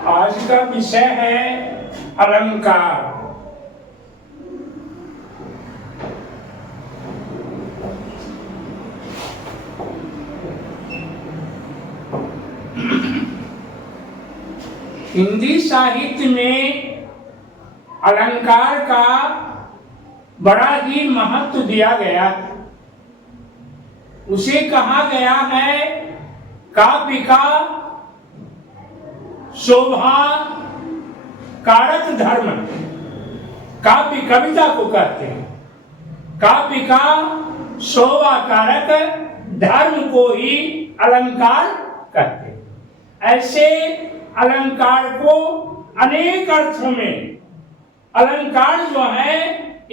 आज का विषय है अलंकार। हिंदी साहित्य में अलंकार का बड़ा ही महत्व दिया गया है। उसे कहा गया है काव्य का शोभा कारक धर्म। काव्य कविता को कहते हैं, काव्य का शोभा कारक धर्म को ही अलंकार कहते हैं। ऐसे अलंकार को अनेक अर्थों में, अलंकार जो है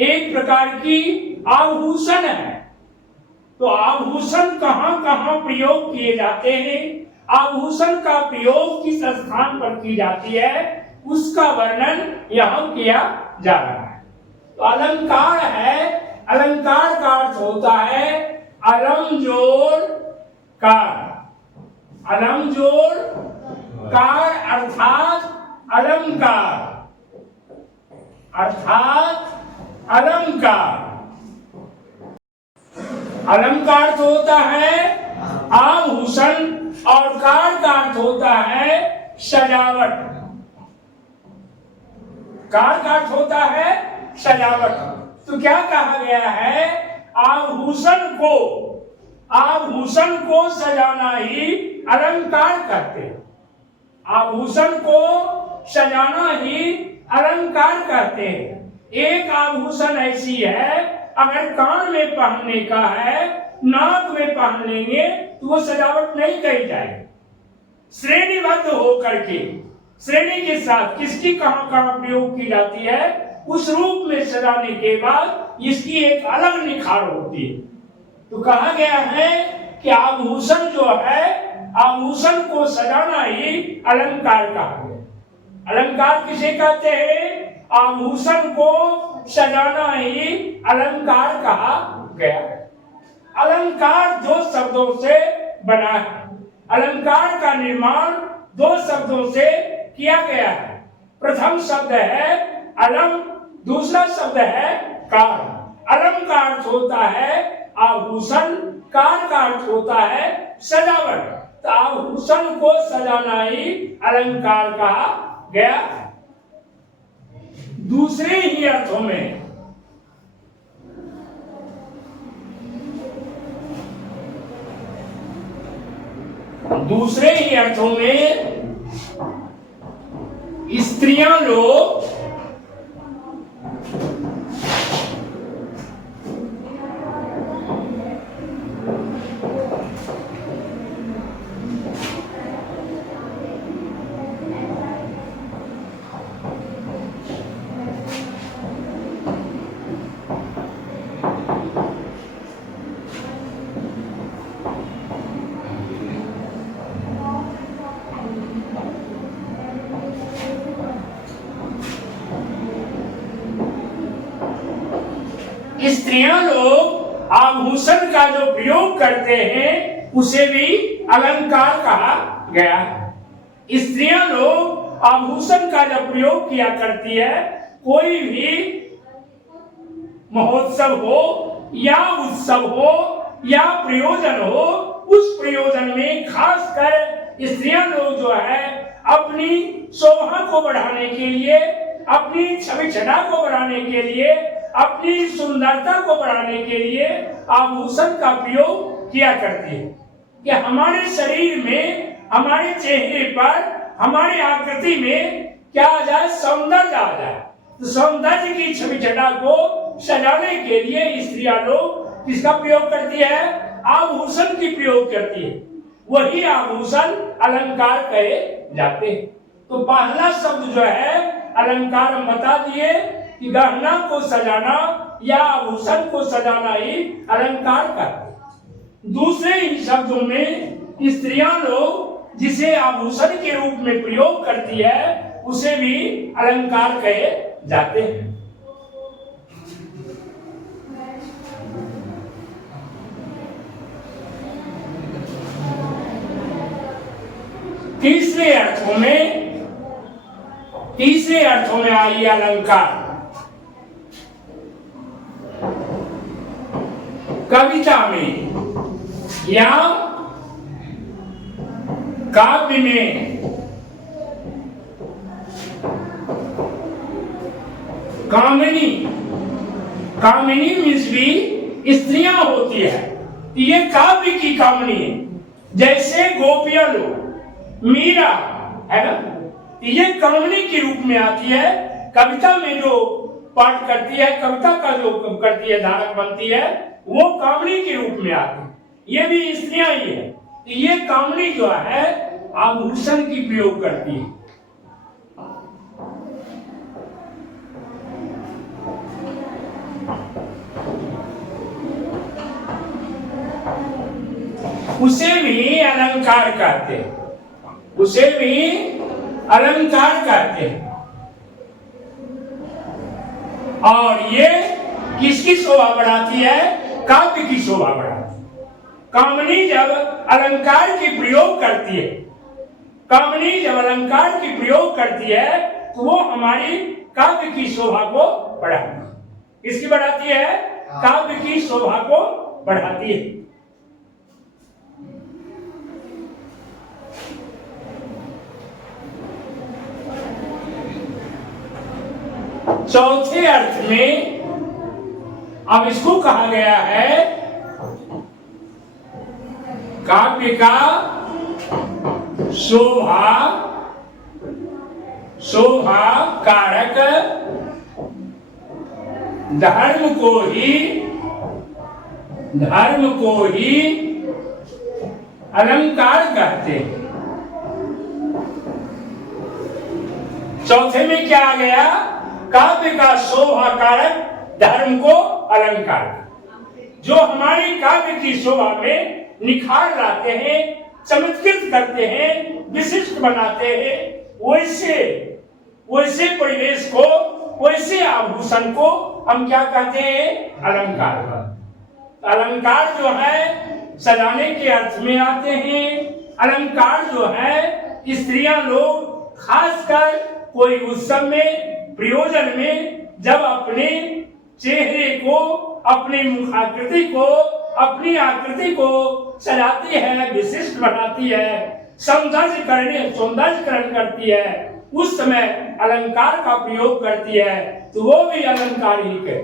एक प्रकार की आभूषण है। तो आभूषण कहाँ कहाँ प्रयोग किए जाते हैं, आभूषण का प्रयोग किस स्थान पर की जाती है, उसका वर्णन यहाँ किया जा रहा है। तो अलंकार है, अलंकार का अर्थ होता है अलम जोड़ कार। अलम जोड़ कार अर्थात अलंकार, अर्थात अलंकार। अलंकार तो होता है आभूषण और कार का अर्थ होता है सजावट। कार का अर्थ होता है सजावट। तो क्या कहा गया है, आभूषण को सजाना ही अलंकार कहते हैं। आभूषण को सजाना ही अलंकार कहते हैं। एक आभूषण ऐसी है, अगर कान में पहनने का है, नाक में पहन लेंगे तो वो सजावट नहीं कही जाएगी। श्रेणीबद्ध होकर के, श्रेणी के साथ किसकी कहां कहां प्रयोग की जाती है, उस रूप में सजाने के बाद इसकी एक अलग निखार होती है। तो कहा गया है कि आभूषण जो है, आभूषण को सजाना ही अलंकार कहा गया। अलंकार किसे कहते हैं, आभूषण को सजाना ही अलंकार कहा गया है। अलंकार दो शब्दों से बना है। अलंकार का निर्माण दो शब्दों से किया गया है। प्रथम शब्द है अलम, दूसरा शब्द है कार। अलम का अर्थ होता है आभूषण, कार का अर्थ होता है सजावट। तो आभूषण को सजाना ही अलंकार कहा गया है। दूसरे ही अर्थों में स्त्रियां लोग आभूषण का जो प्रयोग करते हैं उसे भी अलंकार कहा गया है। स्त्रियां लोग आभूषण का जब प्रयोग किया करती है, कोई भी महोत्सव हो या उत्सव हो या प्रयोजन हो, उस प्रयोजन में खासकर स्त्रियां लोग जो है अपनी शोभा को बढ़ाने के लिए, अपनी छवि छटा को बढ़ाने के लिए, अपनी सुंदरता को बढ़ाने के लिए आभूषण का प्रयोग किया करती है। कि हमारे शरीर में, हमारे चेहरे पर, हमारी आकृति में क्या आ जाए, सौंदर्य आ जाए। तो सौंदर्य की छवि छटा को सजाने के लिए स्त्रियां लोग किसका प्रयोग करती है, आभूषण की प्रयोग करती है। वही आभूषण अलंकार कहे जाते हैं। तो पहला शब्द जो है अलंकार हम बता दिए कि गहना को सजाना या आभूषण को सजाना ही अलंकार कहते हैं। दूसरे ही शब्दों में स्त्रियां लोग जिसे आभूषण के रूप में प्रयोग करती है, उसे भी अलंकार कहे जाते हैं। तीसरे अर्थों में तीसरे अर्थों में आई अलंकार। कविता में या काव्य में कामिनी, कामिनी मीन्स भी स्त्रियां होती है, ये काव्य की कामिनी है। जैसे गोपियां लोग, मीरा है ना, ये कामिनी के रूप में आती है। कविता में जो पाठ करती है, कविता का जो करती है, धारक बनती है, वो कामिनी के रूप में आती है। ये भी स्त्रियां ही है। ये कामिनी जो है आभूषण की प्रयोग करती है। उसे भी अलंकार कहते हैं, उसे भी अलंकार कहते हैं। और ये किसकी शोभा बढ़ाती है? काव्य की शोभा बढ़ाती है। कामिनी जब अलंकार की प्रयोग करती है, कामिनी जब अलंकार की प्रयोग करती है तो वो हमारी काव्य की शोभा को बढ़ाती है। किसकी बढ़ाती है? काव्य की शोभा को बढ़ाती है। चौथे अर्थ में अब इसको कहा गया है काव्य का शोभा, शोभा कारक धर्म को ही अलंकार कहते हैं। चौथे में क्या आ गया? काव्य का शोभा कारक धर्म को अलंकार, जो हमारी काव्य की शोभा में निखार लाते हैं, चमत्कृत करते हैं, विशिष्ट बनाते हैं, वैसे परिवेश को, वैसे आभूषण को हम क्या कहते हैं? अलंकार। अलंकार जो है सजाने के अर्थ में आते हैं। अलंकार जो है स्त्रियां लोग खासकर कोई उत्सव में, प्रयोजन में जब अपने चेहरे को, अपनी मुखाकृति को, अपनी आकृति को सजाती है, विशिष्ट बनाती है, सौंदर्यकरण करती है, उस समय अलंकार का प्रयोग करती है, तो वो भी अलंकार ही है।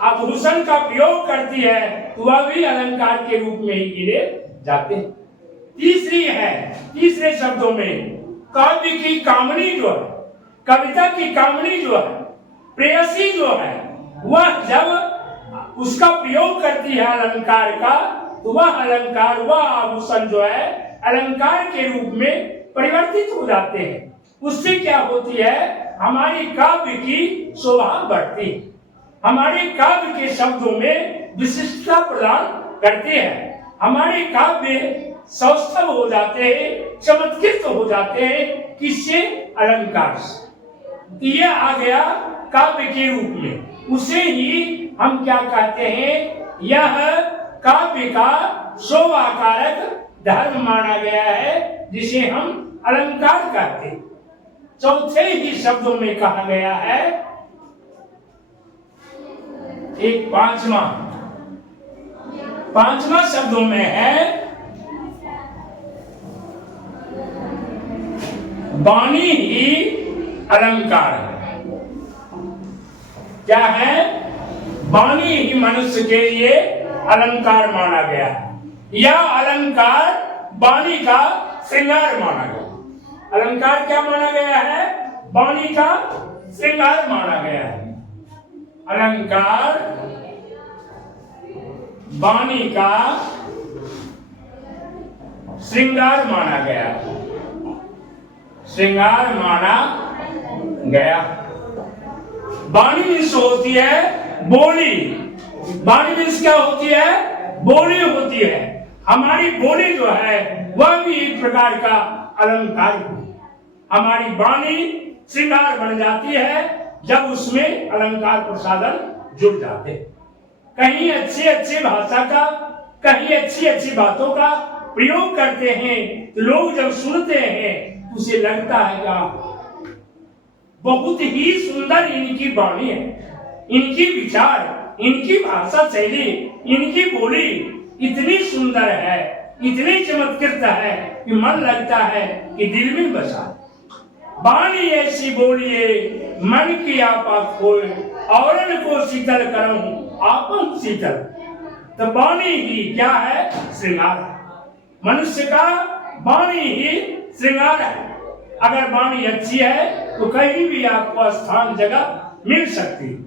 आभूषण का प्रयोग करती है तो वह भी अलंकार के रूप में ही गिने जाते हैं। तीसरी है, तीसरे शब्दों में काव्य की कामनी जो है, कविता की कामनी जो है, प्रेयसी जो है, वह जब उसका प्रयोग करती है अलंकार का, तो वह अलंकार, वह आभूषण जो है अलंकार के रूप में परिवर्तित हो जाते हैं। उससे क्या होती है? हमारी काव्य की शोभा बढ़ती है, हमारे काव्य के शब्दों में विशिष्टता प्रदान करते हैं, हमारे काव्य सौष्ठव हो जाते हैं, चमत्कृत हो जाते हैं। किससे? अलंकार से। यह आ गया काव्य के रूप में, उसे ही हम क्या कहते हैं? यह काव्य का शोभा कारक धर्म माना गया है, जिसे हम अलंकार कहते हैं। चौथे ही शब्दों में कहा गया है एक पांचवा शब्दों में है वाणी ही अलंकार है। क्या है? वाणी ही मनुष्य के लिए अलंकार माना गया है, या अलंकार वाणी का श्रृंगार माना गया। अलंकार क्या माना गया है? वाणी का श्रृंगार माना गया है। अलंकार वाणी का श्रृंगार माना गया, श्रृंगार माना गया। वाणी मीन्स होती है बोली, वाणी मीन्स क्या होती है? बोली होती है। हमारी बोली जो है वह भी एक प्रकार का अलंकार है। हमारी वाणी श्रृंगार बन जाती है जब उसमें अलंकार प्रसाधन जुड़ जाते हैं। कहीं अच्छे भाषा का, कहीं अच्छी बातों का प्रयोग करते हैं तो लोग जब सुनते हैं तो उसे लगता है बहुत ही सुंदर इनकी वाणी है, इनकी विचार, इनकी भाषा शैली, इनकी बोली इतनी सुंदर है, इतनी चमत्कृत है कि मन लगता है कि दिल में बसा। वाणी ऐसी बोलिए मन की आपा खोए, औरन को शीतल करूं आपन शीतल। तो वाणी ही क्या है? श्रृंगार है। मनुष्य का वाणी ही श्रृंगार है। अगर वाणी अच्छी है तो कहीं भी आपको स्थान जगह मिल सकती है,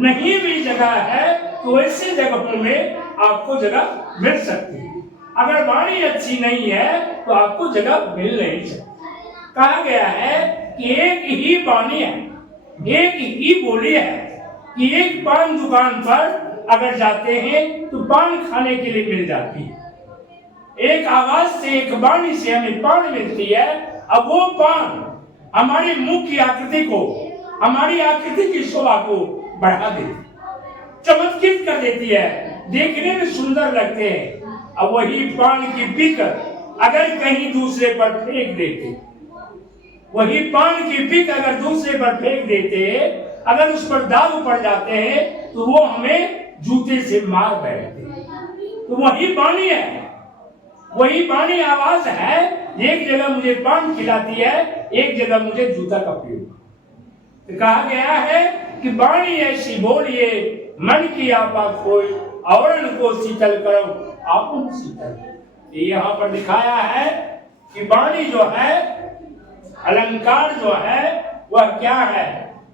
नहीं भी जगह है तो ऐसी जगहों में आपको जगह मिल सकती है। अगर वाणी अच्छी नहीं है तो आपको जगह मिल नहीं सकती। कहा गया है कि एक ही वाणी है, एक ही बोली है कि एक पान दुकान पर अगर जाते हैं तो पान खाने के लिए मिल जाती है। एक आवाज से, एक वाणी से हमें पान मिलती है। अब वो पान हमारे मुख की आकृति को, हमारी आकृति की शोभा को बढ़ा देती, चमत्कृत कर देती है, देखने में सुंदर लगते हैं। अब वही पान की पीकर अगर कहीं दूसरे पर फेंक देते, वही पान की पीक अगर दूसरे पर फेंक देते, अगर उस पर दाग पड़ जाते हैं तो वो हमें जूते से मार बैठते। तो वही वाणी है, वही वाणी आवाज है। एक जगह मुझे पान खिलाती है, एक जगह मुझे जूता का प्रयोग। तो कहा गया है कि वाणी ऐसी बोलिए मन की आपा खोए, औरन को शीतल करो आपन शीतल। यहाँ पर दिखाया है कि वाणी जो है, अलंकार जो है वह क्या है?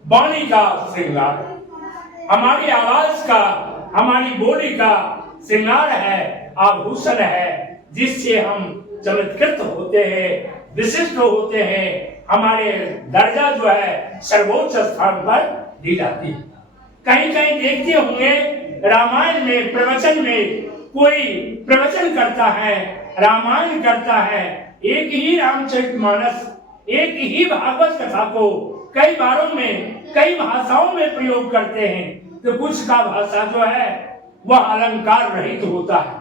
वाणी का श्रृंगार, हमारी आवाज का, हमारी बोली का श्रृंगार है, आभूषण है, जिससे हम चमत्कृत होते हैं, विशिष्ट होते हैं। हमारे दर्जा जो है सर्वोच्च स्थान पर दी जाती है। कहीं कहीं देखते होंगे रामायण में, प्रवचन में कोई प्रवचन करता है, रामायण करता है, एक ही रामचरितमानस, एक ही भागवत कथा को कई बारों में, कई भाषाओं में प्रयोग करते हैं। तो कुछ का भाषा जो है वह अलंकार रहित होता है,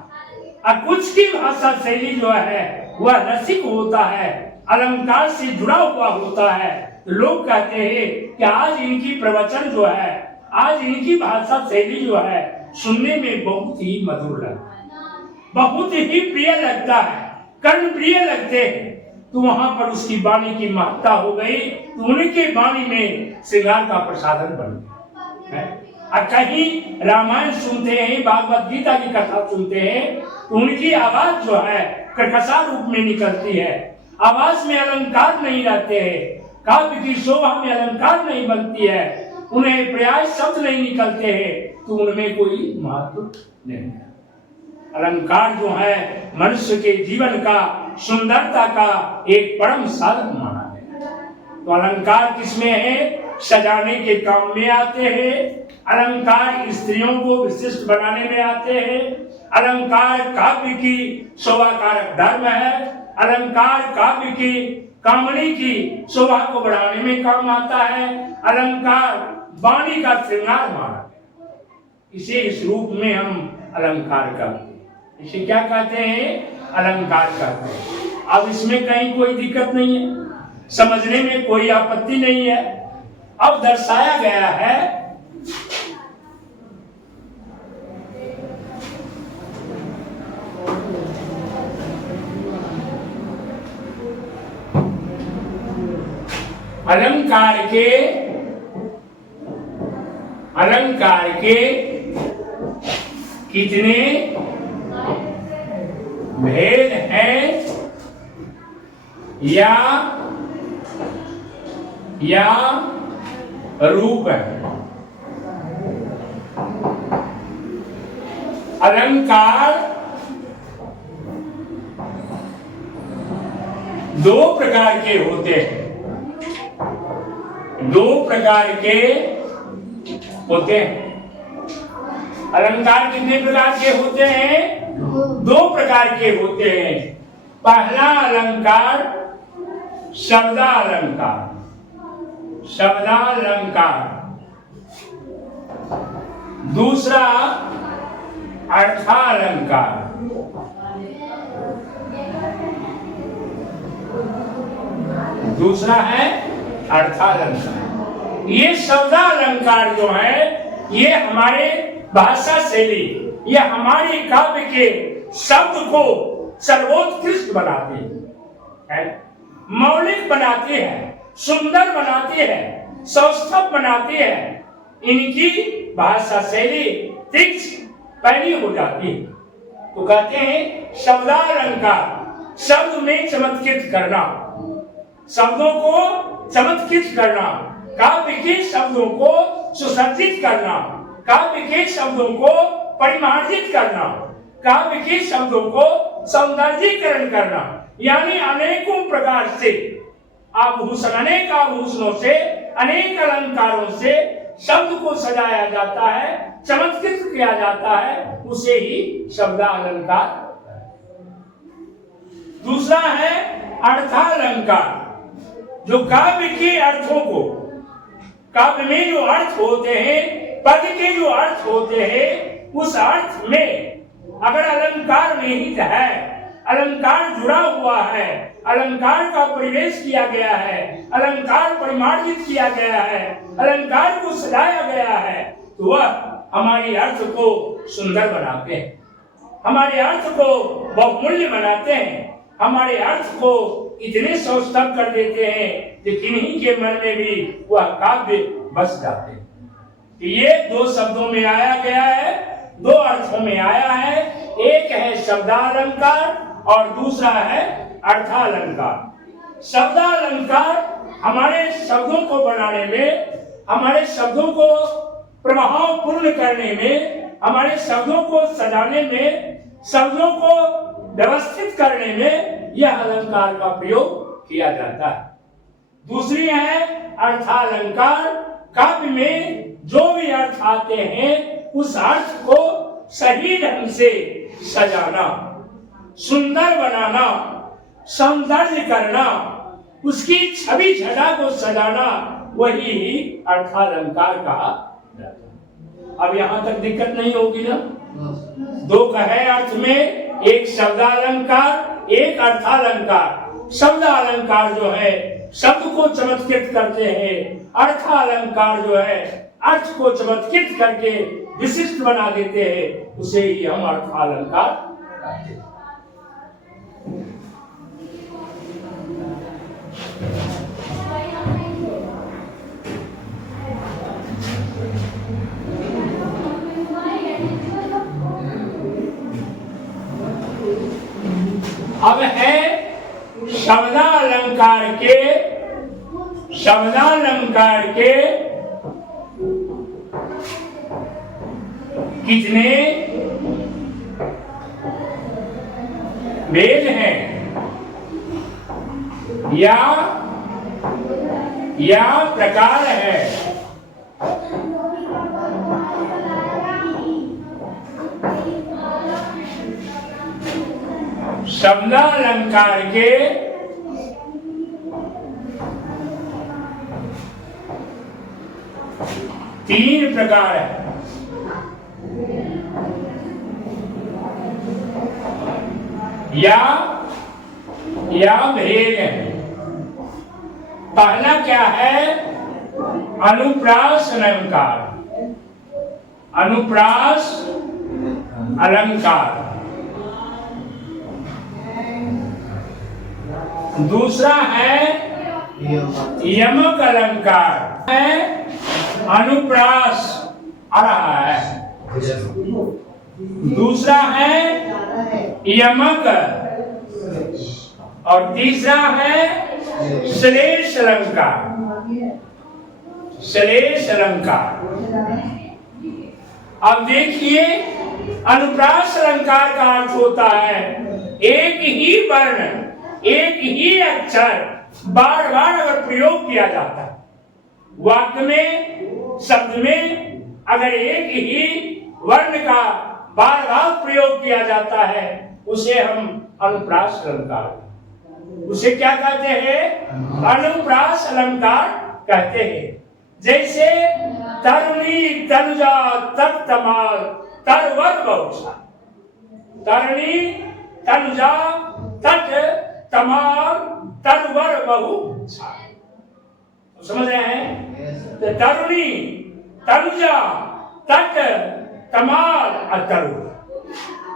और कुछ की भाषा शैली जो है वह रसिक होता है, अलंकार से जुड़ा हुआ होता है। तो लोग कहते हैं कि आज इनकी प्रवचन जो है, आज इनकी भाषा शैली जो है सुनने में बहुत ही मधुर लगता है, बहुत ही प्रिय लगता है, कर्ण प्रिय लगते हैं। तो वहां पर उसकी वाणी की महत्ता हो गई, तो उनके वाणी में श्रृंगार का प्रसाधन बन गया। और कहीं रामायण सुनते हैं, भागवत गीता की कथा सुनते हैं, तो उनकी आवाज जो है कर्कशा रूप में निकलती है, आवाज में अलंकार नहीं रहते हैं, काव्य की शोभा में अलंकार नहीं बनती है, उन्हें पर्याय शब्द नहीं निकलते हैं, तो उनमें कोई महत्व नहीं है। अलंकार जो है मनुष्य के जीवन का, सुंदरता का एक परम साधन माना है। तो अलंकार किसमें है? सजाने के काम में आते हैं, अलंकार स्त्रियों को विशिष्ट बनाने में आते हैं, अलंकार काव्य की शोभाकारक धर्म है, अलंकार काव्य की, कामनी की शोभा को बढ़ाने में काम आता है, अलंकार वाणी का श्रृंगार माना। इसे इस रूप में हम अलंकार करते हैं। इसे क्या कहते हैं? अलंकार कहते हैं। अब इसमें कहीं कोई दिक्कत नहीं है, समझने में कोई आपत्ति नहीं है। अब दर्शाया गया है अलंकार के कितने भेद हैं या रूप है। अलंकार दो प्रकार के होते हैं, दो प्रकार के होते हैं। अलंकार कितने प्रकार के होते हैं? दो प्रकार के होते हैं। पहला अलंकार शब्दालंकार, शब्दालंकार। दूसरा अर्थालंकार। दूसरा है अर्थालंकार। ये शब्दालंकार जो है ये हमारे भाषा शैली, ये हमारे काव्य के शब्द को सर्वोत्कृष्ट बनाते हैं, मौलिक बनाते हैं, सुंदर बनाते हैं, सौष्ठव बनाते हैं। इनकी भाषा शैली तीक्ष्ण पैनी हो जाती है। तो कहते हैं शब्दालंकार, शब्द में चमत्कृत करना, शब्दों को चमत्कृत करना, काव्य के शब्दों को सुसज्जित करना, काव्य के शब्दों को परिमार्जित करना, काव्य के शब्दों को सौंदर्यीकरण करना, यानी अनेकों प्रकार से आभूषण, अनेक आभूषणों से, अनेक अलंकारों से शब्द को सजाया जाता है, चमत्कृत किया जाता है, उसे ही शब्दालंकार। दूसरा है अर्थालंकार, जो काव्य के अर्थों को, काव्य में जो अर्थ होते हैं, पद के जो अर्थ होते हैं, उस अर्थ में अगर अलंकार निहित है, अलंकार जुड़ा हुआ है, अलंकार का परिवेश किया गया है, अलंकार परिमार्जित किया गया है, अलंकार को सजाया गया है, तो वह हमारे अर्थ को सुंदर बनाते हैं, हमारे अर्थ को बहुमूल्य बनाते हैं, हमारे अर्थ को इतने सौष्ठव कर देते हैं कि किन्हीं के मन में भी वह काव्य बस जाते हैं। ये दो शब्दों में आया गया है, दो अर्थों में आया है। एक है शब्दालंकार और दूसरा है अर्थालंकार। शब्दालंकार हमारे शब्दों को बनाने में, हमारे शब्दों को प्रभावपूर्ण करने में, हमारे शब्दों को सजाने में, शब्दों को व्यवस्थित करने में यह अलंकार का प्रयोग किया जाता है। दूसरी है अर्थालंकार, काव्य में जो भी अर्थ आते हैं उस अर्थ को सही ढंग से सजाना, सुंदर बनाना, सौंदर्य करना, उसकी छवि छटा को सजाना, वही अर्थालंकार कहा जाता है। अब यहाँ तक दिक्कत नहीं होगी ना? दो कहे अर्थ में, एक शब्दालंकार, एक अर्थालंकार। शब्दालंकार जो है शब्द को चमत्कृत करते हैं, अर्थालंकार जो है अर्थ को चमत्कृत करके विशिष्ट बना देते हैं, उसे ही हम अर्थालंकार कहते हैं। अब है शब्दालंकार के कितने भेद हैं या प्रकार है। शब्दालंकार के तीन प्रकार है। या भेद है। पहला क्या है? अनुप्रास अलंकार। अनुप्रास अलंकार। दूसरा है यमक अलंकार है। अनुप्रास आ रहा है। दूसरा है यमक और तीसरा है श्लेष अलंकार। श्लेष अलंकार। अब देखिए, अनुप्रास अलंकार का अर्थ होता है एक ही वर्ण, एक ही अक्षर बार बार अगर प्रयोग किया जाता है, वाक्य में, शब्द में अगर एक ही वर्ण का बार बार प्रयोग किया जाता है, उसे हम अनुप्रास अलंकार, उसे क्या कहते हैं? अनुप्रास अलंकार कहते हैं। जैसे तरुणी तनुजा तक तमाल तरवर बहुषा। तरुणी तनुजा तट तमाल तरवर बहुषा। समझ रहे हैं? तो तरुणी, तनुजा, तट, तमाल और तरु,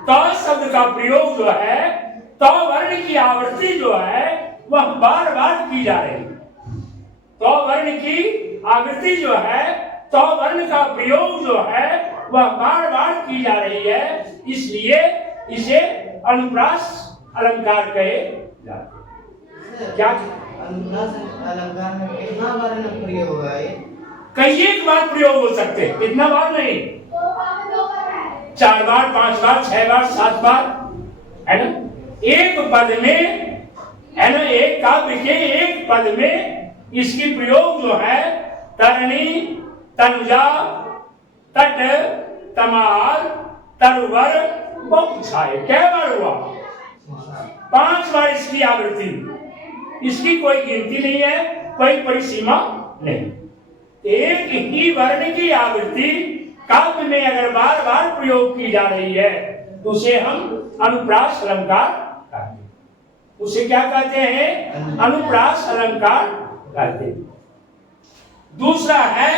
तो शब्द का प्रयोग जो है, तो वर्ण की आवृत्ति जो है वह बार बार की जा रही है। तो वर्ण की आवृत्ति जो है, तो वर्ण का प्रयोग जो है वह बार बार की जा रही है, इसलिए इसे अनुप्रास अलंकार कहे जाते हैं। क्या अनुप्रास अलंकार में कितना बार प्रयोग है? कई एक बार प्रयोग हो सकते हैं, कितना बार नहीं, 4 बार, 5 बार, 6 बार, 7 बार, है ना? एक पद में, है ना, एक काव्य के एक पद में इसकी प्रयोग जो है तरणी, तनुजा, तट, तमाल, तरुवर, बहुछाए, क्या बार हुआ? 5 बार इसकी आवृत्ति, इसकी कोई गिनती नहीं है, कोई परिसीमा नहीं। एक ही वर्ण की आवृत्ति काव्य में अगर बार बार प्रयोग की जा रही है तो उसे हम अनुप्रास अलंकार कहते हैं। उसे क्या कहते हैं? अनुप्रास अलंकार कहते हैं। दूसरा है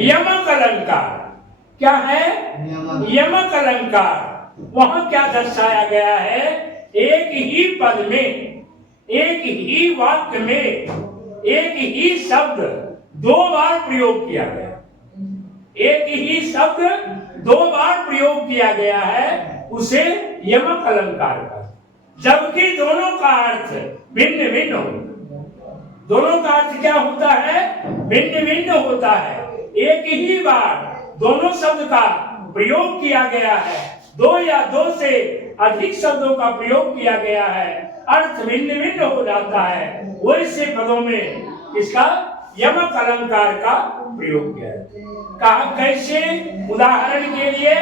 यमक अलंकार। क्या है? यमक अलंकार। वहां क्या दर्शाया गया है? एक ही पद में, एक ही वाक्य में एक ही शब्द 2 बार प्रयोग किया गया, एक ही शब्द 2 बार प्रयोग किया गया है, उसे यमक अलंकार का, जबकि दोनों का अर्थ भिन्न भिन्न हो। दोनों का अर्थ क्या होता है? भिन्न भिन्न होता है। एक ही बार दोनों शब्द का प्रयोग किया गया है, 2 या 2 से अधिक शब्दों का प्रयोग किया गया है, अर्थ भिन्न भिन्न हो जाता है। वैसे पदों में इसका यमक अलंकार का प्रयोग किया है। कहा कैसे? उदाहरण के लिए,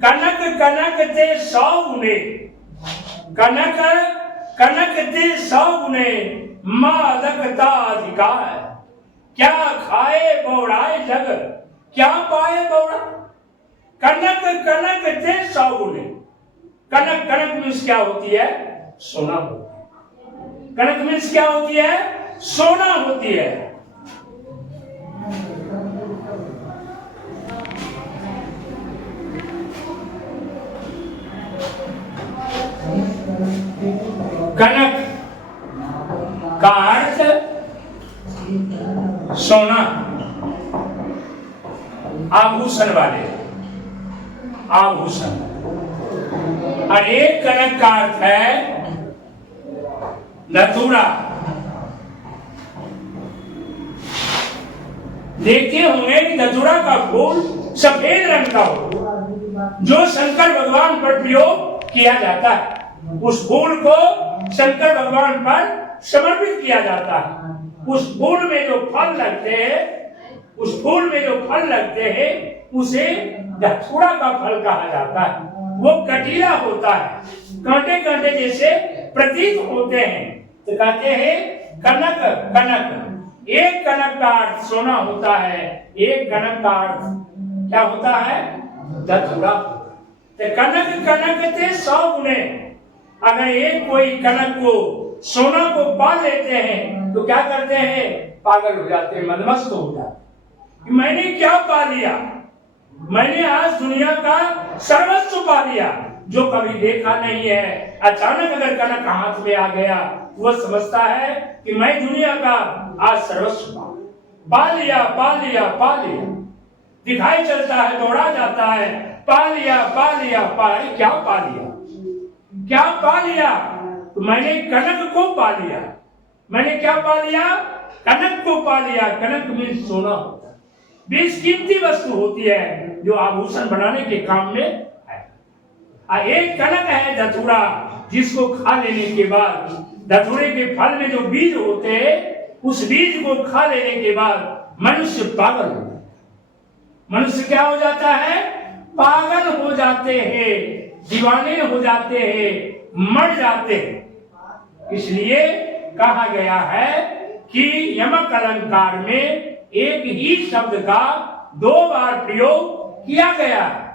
कनक कनक ते 100 गुने, कनक कनक ते 100 गुने, मादकता अधिकार, क्या खाए बौड़ाए जग, क्या पाए बौड़ा। कनक कनक ते 100 गुने। कनक, कनक मीन्स क्या होती है? सोना होती है। कनक मीन्स क्या होती है? सोना होती है। कनक का अर्थ सोना, आभूषण वाले, आभूषण। और एक कनक का अर्थ है धतूरा। देखे होंगे कि धतूरा का फूल सफेद रंग का हो, जो शंकर भगवान पर प्रयोग किया जाता है। उस फूल को शंकर भगवान पर समर्पित किया जाता है। उस फूल में जो फल लगते हैं, उस फूल में जो फल लगते हैं, उसे धतूरा का फल कहा जाता है। वो कटीला होता है, कांटे कांटे जैसे प्रतीत होते हैं, तो कहते हैं कनक कनक। एक कनक का अर्थ सोना होता है, एक कनक का अर्थ क्या होता है? धतूरा। तो कनक कनक थे 100 गुने। अगर एक कोई कनक को, सोना को पा लेते हैं तो क्या करते हैं? पागल हो जाते हैं, मदमस्त हो जाते। मैंने क्या पा लिया? मैंने आज दुनिया का सर्वस्व पा लिया, जो कभी देखा नहीं है। अचानक अगर कनक हाथ में आ गया, वह समझता है कि मैं दुनिया का आज सर्वस्व पा लिया, पा लिया, पा लिया। दिखाई चलता है, दौड़ा जाता है, पा लिया, पा लिया, पा लिया। क्या पा लिया? क्या पा लिया? तो मैंने कनक को पा लिया। मैंने क्या पा लिया? कनक को पा लिया। कनक में सोना होता है, बेशकीमती वस्तु होती है, जो आभूषण बनाने के काम में है। एक कनक है धतूरा, जिसको खा लेने के बाद, धतूरे के फल में जो बीज होते हैं, उस बीज को खा लेने के बाद मनुष्य पागल हो जाता है। मनुष्य क्या हो जाता है? पागल हो जाते हैं, दीवाने हो जाते हैं, मर जाते हैं। इसलिए कहा गया है कि यमक अलंकार में एक ही शब्द का 2 बार प्रयोग किया गया है।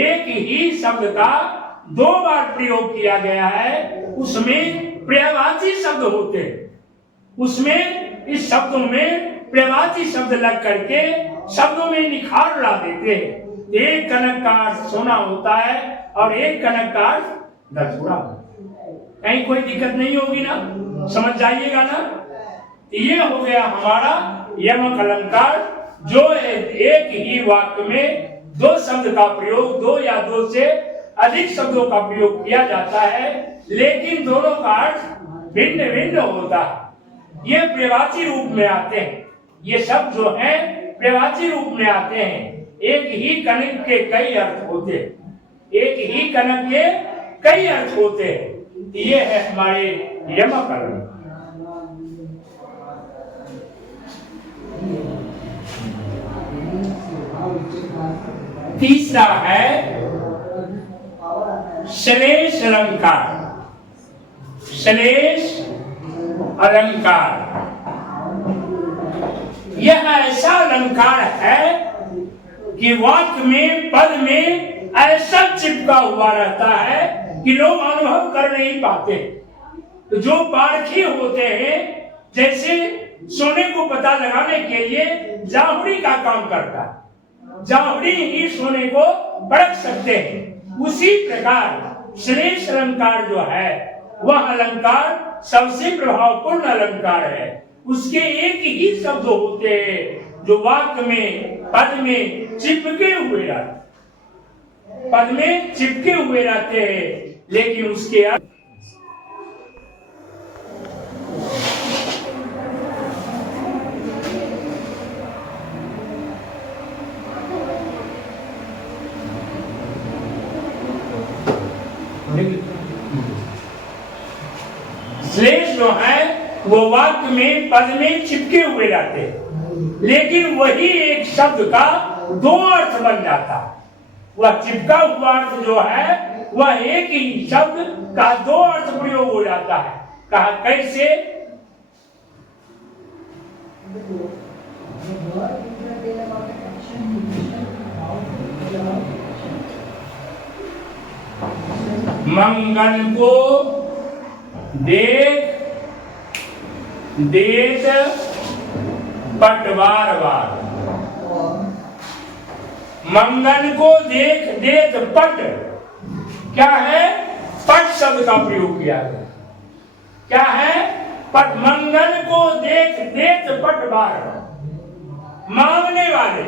एक ही शब्द का 2 बार प्रयोग किया गया है। उसमें पर्यायवाची शब्द होते हैं, उसमें इस शब्दों में प्रवाची शब्द लग करके शब्दों में निखार ला देते हैं। एक कनक का अर्थ सोना होता है और एक कनक का अर्थ दक्षुड़ा होता है। कहीं कोई दिक्कत नहीं होगी ना, समझ जाइएगा ना। ये हो गया हमारा यमक अलंकार, जो एक ही वाक्य में दो शब्द का प्रयोग, दो या दो से अधिक शब्दों का प्रयोग किया जाता है, लेकिन दोनों का अर्थ भिन्न भिन्न होता है। ये प्रवाची रूप में आते हैं। ये शब्द जो है प्रवाची रूप में आते हैं। एक ही कनक के कई अर्थ होते हैं, एक ही कनक के कई अर्थ होते हैं। ये है हमारे यमक अलंकार। तीसरा है श्लेष अलंकार। श्लेष अलंकार यह ऐसा अलंकार है कि वाक्य में, पद में ऐसा चिपका हुआ रहता है कि लोग अनुभव कर नहीं पाते। तो जो पारखी होते हैं, जैसे सोने को पता लगाने के लिए जाहुरी का काम करता है, जाहुरी ही सोने को परख सकते हैं। उसी प्रकार श्लेष अलंकार जो है वह अलंकार सबसे प्रभावपूर्ण अलंकार है। उसके एक ही शब्द होते हैं जो वाक्य में, पद में चिपके हुए रहते, पद में चिपके हुए रहते हैं, लेकिन उसके अर्थ श्लेष जो है वो वाक्य में, पद में चिपके हुए रहते हैं, लेकिन वही एक शब्द का दो अर्थ बन जाता है। वह चिपका हुआ अर्थ जो है वह एक ही शब्द का दो अर्थ प्रयोग हो जाता है। कहा कैसे? मंगल को देख देत पटवार वार। मंगल को देख देत पट, क्या है? पट शब्द का प्रयोग किया गया। क्या है? पट। मंगल को देख देत पटवार। मांगने वाले,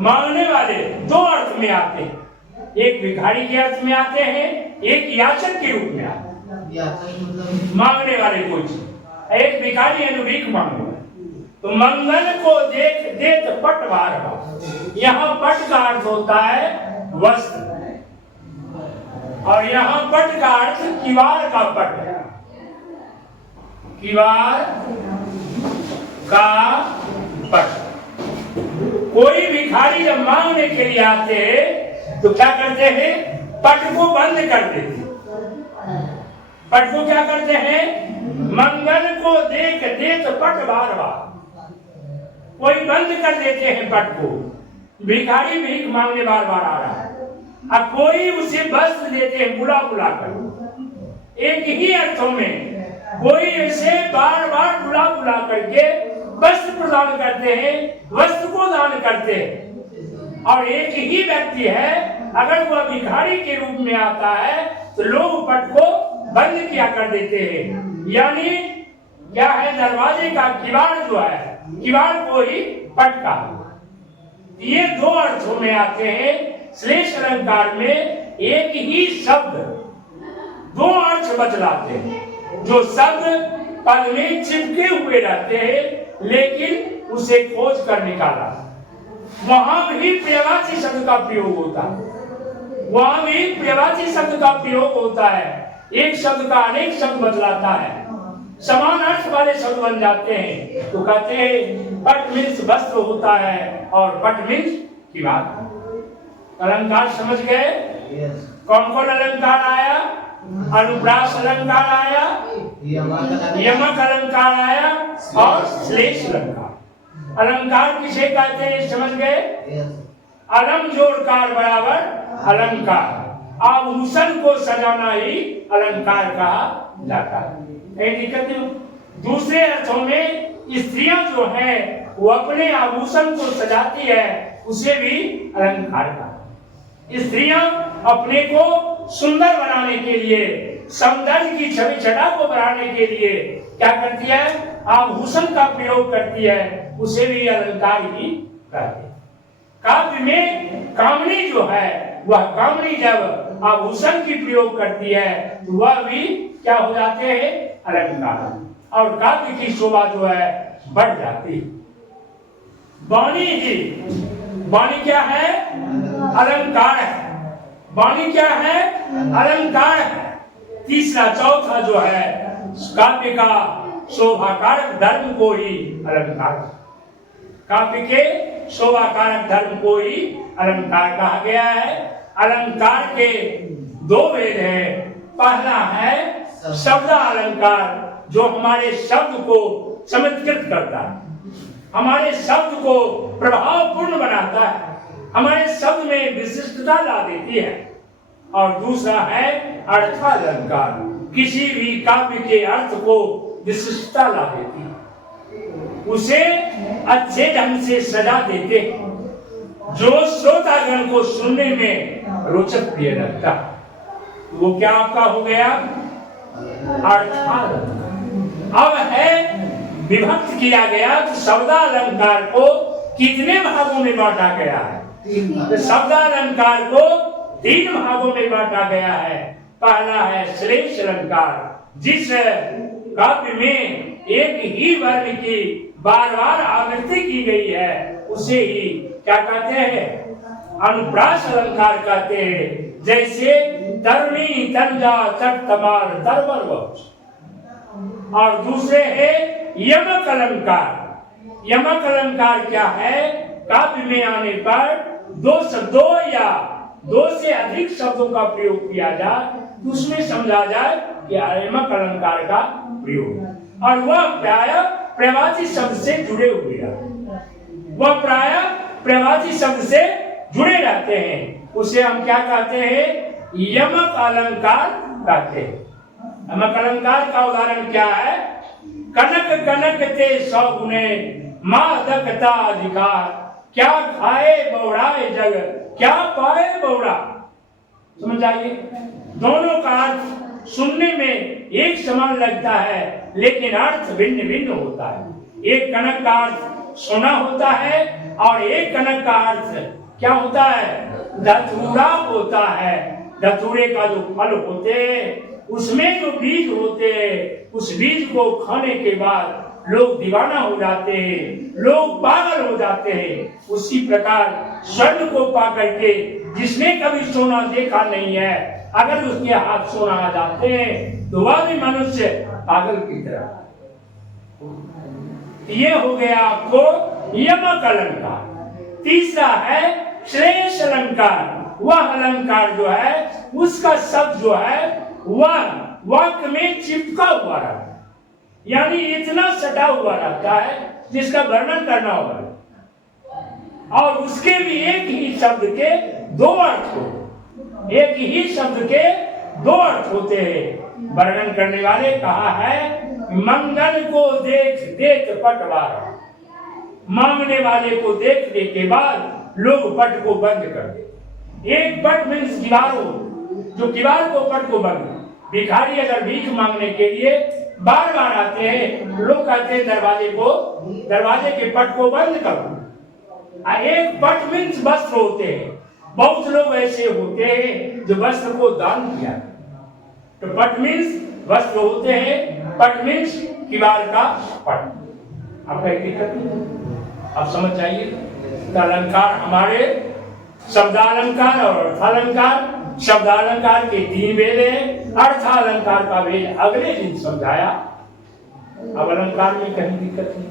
मांगने वाले दो अर्थ में आते हैं। एक भिखारी के अर्थ में आते हैं, एक याचक के रूप में आते हैं। मांगने वाले कोई चीज, एक भिखारी है जो भीख मांगे। तो मंगल को देख देत पट वार। यहाँ पट का अर्थ होता है वस्त्र, और यहाँ पट का अर्थ किवाड़ का पट है। किवाड़ का पट। कोई भिखारी जब मांगने के लिए आते हैं तो क्या करते हैं? पट को बंद कर देते। पट को क्या करते हैं? मंगल को देख देत पट बार बार। कोई बंद कर देते हैं पट को। भिखारी भीख मांगने बार बार आ रहा है, अब कोई उसे वस्त्र देते हैं बुला बुला कर। एक ही अर्थों में कोई इसे बार बार बुला बुला करके वस्त्र प्रदान करते हैं, वस्त्र को दान करते हैं। और एक ही व्यक्ति है, अगर वह भिखारी के रूप में आता है तो लोग पट को बंद किया कर देते हैं। यानी क्या है? दरवाजे का किवाड़ जो है, किवाड़ को ही पट का। ये दो अर्थों में आते हैं। श्लेष अलंकार में एक ही शब्द दो अर्थ बतलाते हैं। जो शब्द पद में चिपके हुए रहते हैं, लेकिन उसे खोज कर निकाला। वहां भी प्रवाची शब्द का प्रयोग होता है, वहां भी प्रवाची शब्द का प्रयोग होता है। एक शब्द का अनेक शब्द बदलाता है, समान अर्थ वाले शब्द बन जाते हैं। तो कहते हैं पट मीन्स वस्त्र होता है और पट मीन्स किवाड़। अलंकार समझ गए? कौन कौन अलंकार आया? अनुप्रास अलंकार आया, यमक अलंकार आया और श्लेष अलंकार। अलंकार किसे कहते हैं समझ गए? अलम जोड़कार बराबर अलंकार। आभूषण को सजाना ही अलंकार कहा जाता है। कहीं दिक्कत नहीं। दूसरे अर्थों में स्त्रियां जो है वो अपने आभूषण को सजाती है, उसे भी अलंकार का। स्त्रियां अपने को सुंदर बनाने के लिए, सौंदर्य की छवि छटा को बढ़ाने के लिए क्या करती है? आभूषण का प्रयोग करती है, उसे भी अलंकार ही कहते हैं। काव्य में कामनी जो है वह कामनी जब आभूषण की प्रयोग करती है तो वह भी क्या हो जाते हैं? अलंकार। और काव्य की शोभा जो है बढ़ जाती है। वाणी जी, वाणी क्या है? अलंकार है। वाणी क्या है? अलंकार है। तीसरा चौथा जो है काव्य का शोभाकारक धर्म को ही अलंकार, काव्य के शोभाकारक धर्म को ही अलंकार कहा गया है। अलंकार के दो भेद हैं। पहला है शब्द अलंकार, जो हमारे शब्द को चमत्कृत करता है, हमारे शब्द को प्रभावपूर्ण बनाता है, हमारे शब्द में विशिष्टता ला देती है। और दूसरा है अर्थालंकार, किसी भी काव्य के अर्थ को विशिष्टता ला देती है, उसे अच्छे ढंग से सजा देते हैं, जो श्रोतागण को सुनने में रोचक प्रिय लगता है। वो क्या आपका हो गया? अर्थालंकार। अब है विभक्त किया गया तो शब्दालंकार को कितने भागों में बांटा गया है? तो शब्दालंकार को 3 भागों में बांटा गया है। पहला है श्रेष्ठ अलंकार, जिस काव्य में एक ही वर्ण की बार बार आवृत्ति की गई है, उसे ही क्या कहते हैं? अनुप्रास अलंकार कहते हैं। जैसे तरुणी तंजा चट तमार तरवर वक्ष। और दूसरे है यमक अलंकार। यमक अलंकार क्या है? काव्य में आने पर 2 शब्दों या 2 से अधिक शब्दों का प्रयोग किया जाए तो उसमें समझा जाए कि यमक अलंकार का प्रयोग। और वह प्रायः प्रवाची शब्द से जुड़े हुए हैं, वह प्रायः प्रवाची शब्द से जुड़े रहते हैं। उसे हम क्या कहते हैं? यमक अलंकार कहते हैं। यमक अलंकार का उदाहरण क्या है? कनक कनक ते सौगुने मादकता अधिकार, क्या खाए बौड़ाए जग, क्या पाए बौड़ा। समझ आइए, दोनों का अर्थ सुनने में एक समान लगता है, लेकिन अर्थ भिन्न भिन्न होता है। एक कनक का अर्थ सोना होता है और एक कनक का अर्थ क्या होता है? धतूरा होता है। धतूरे का जो फल होते हैं, उसमें जो बीज होते हैं, उस बीज को खाने के बाद लोग दीवाना हो जाते हैं, लोग पागल हो जाते हैं। उसी प्रकार स्वर्ण को पा करके जिसने कभी सोना देखा नहीं है, अगर उसके हाथ सोना आ जाते हैं तो वह भी मनुष्य पागल की तरह। ये हो गया आपको यमक अलंकार। तीसरा है श्रेष्ठ अलंकार। वह अलंकार जो है उसका शब्द जो है वह वाक्य में चिपका हुआ रहता है, यानी इतना सटा हुआ रहता है जिसका वर्णन करना होगा। और उसके भी एक ही शब्द के 2 अर्थ होते, एक ही शब्द के 2 अर्थ होते हैं। वर्णन करने वाले कहा है मंगल को देख देख पटवारा, मांगने वाले को देखने के बाद लोग पट को बंद कर देते। एक पट मीन्स दीवार हो, जो दीवार को पट को बंद। भिखारी अगर भीख मांगने के लिए बार बार आते हैं, लोग कहते हैं दरवाजे के पट को बंद करो। एक पट मीन्स वस्त्र होते हैं। बहुत लोग ऐसे होते हैं जो वस्त्र को दान किया। तो पट मीन्स वस्त्र होते हैं, पट मीन्स दीवार का पट। आपका एक दिक्कत नहीं, आप समझ जाइए। अलंकार हमारे शब्दालंकार और अर्थालंकार। शब्दालंकार के 3 भेद हैं, अर्थालंकार का भेद अगले दिन समझाया। अब अलंकार में कहीं दिक्कत नहीं।